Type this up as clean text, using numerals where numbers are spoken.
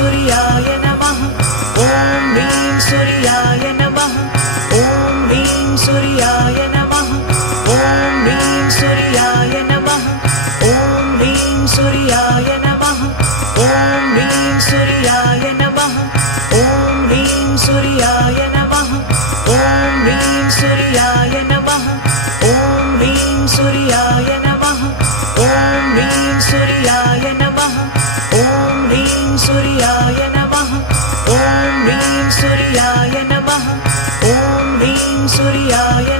सूर्याय नमः ॐ ह्रीं सूर्याय नमः ॐ ह्रीं सूर्याय नमः ॐ ह्रीं सूर्याय नमः ॐ ह्रीं सूर्याय नमः ॐ ह्रीं सूर्याय नमः ॐ ह्रीं सूर्याय नमः ॐ ह्रीं सूर्याय नमः ॐ ह्रीं सूर्याय नमः ॐ ह्रीं सूर्याय नमः ॐ ह्रीं सूर्याय नमः ॐ ह्रीं सूर्याय नमः ॐ ह्रीं सूर्याय